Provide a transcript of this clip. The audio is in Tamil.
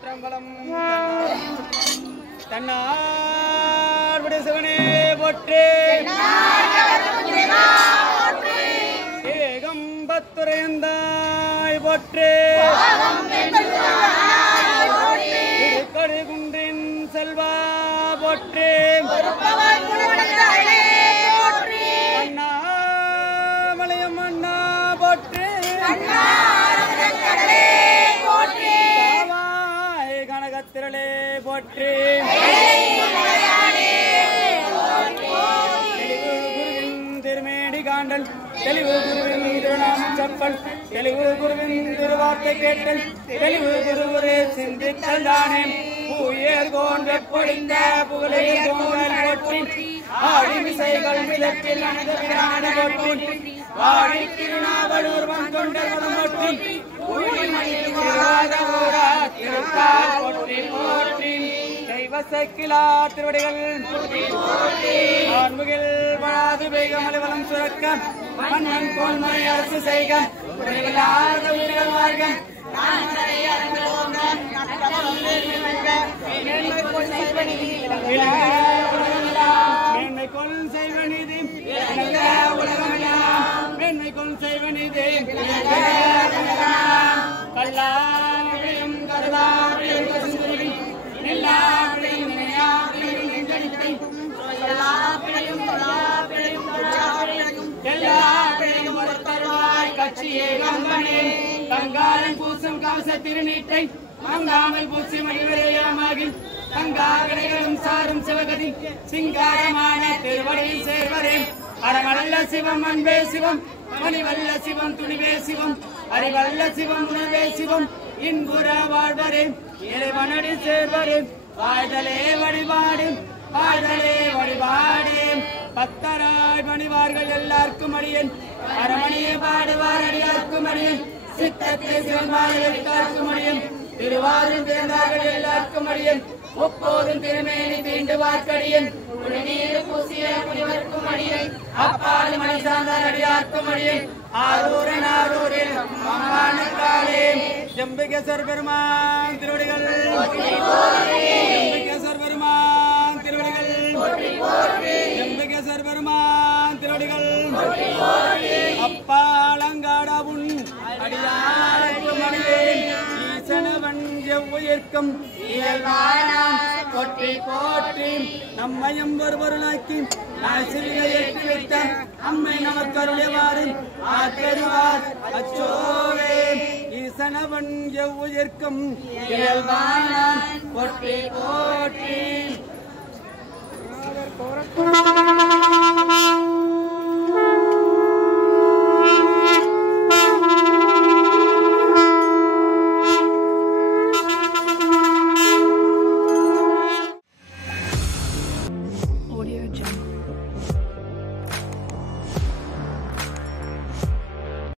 திருச்சிற்றம்பலம் தன்னார் விடுசவனே போற்றே ஏகம்பத்துரையந்தாய் போற்றே கடுகுன்றின் செல்வா போற்றே அண்ணாமலையம் அண்ணா போற்றே கனகத்திரளே போற்றே குருவின் திருமேடி காண்டல் தெளிவு குருவின் திருநாமம் செப்பல் தெளிவு குருவின் திருவார்த்தை கேட்டல் தெளிவு குருவரே சிந்தித்தல் தானே பூயர்கோன் வெப்பொழிந்த புகழையர் கோவல் போற்றி ஆடிமிசைகள் மிதத்தில் அனதவிரான போற்றி வாழி திருநாவலூர் வந்தொண்டர் போற்றி தெய்வசக்கிலா திருவடிகள் ஆன்முகில் வளாது வேகமலைவலம் சுரக்க மன்னன் கோன்மறை அரசு செய்க உயிர்கள் வாழ்க மேன்மை கொள் செய்வ நீதி உலகமெல்லாம் மேன்மை கொள் செய்வ நீதி கல்லாவியும் கருளாவியும் கசுந்தரி எல்லாவிடையும் நினையாவிடையும் நெஞ்சடித்தை எல்லாவிடையும் ஒரு தருவாய் கட்சியே கம்பனே கங்காரன் பூசும் கவச திருநீட்டை மங்காமல் பூசி மகிழ்வரையாமாகி தங்காகடைகளும் சாரும் சிவகதி சிங்காரமான திருவடியில் சேர்வரே அறமல்ல சிவம் அன்பே சிவம் மணிவல்ல சிவம் துணிவே சிவம் அறிவல்ல சிவம் உணர்வே சிவம் இன்புற வாழ்வரே இறைவனடி சேர்வரே வாழ்தலே வழிபாடு வாழ்தலே வழிபாடு பத்தராய் மணிவார்கள் எல்லாருக்கும் அடியேன் அரமணியை பாடுவார் அடியார்க்கும் அடியேன் சித்தத்தை சிவன்பாடுகளுக்கும் அடியேன் திருவாரூர் தேர்ந்தார்கள் எல்லாருக்கும் அடியேன் முப்போதும் திருமேனி தீண்டு வார்க்கடியன் குடிநீர் பூசிய முனிவர்க்கும் அடியேன் அப்பாடு மணி சார்ந்தார் அடியார்க்கும் அடியேன் ஆரூரன் ஆரூரில் காலே ஜம்பிகேசர் பெருமான் திருவடிகள் ஜம்பிகேசர் பெருமான் திருவடிகள் ஜம்பிகேசர் பெருமான் திருவடிகள் அப்பா அலங்காடவுன் அடியார்க்கும் அடியேன் ஈசனவன் எவ்வுயிர்க்கும் போற்றி போற்றி நம்மையும் ஒருவருளாக்கி சிறிய ஏற்றி வைத்த அம்மை நமக்கருளியவாறு ஆற்றறிவார் அச்சோவே ஈசனவன் எவ்வுயிர்க்கும் போற்றி போற்றி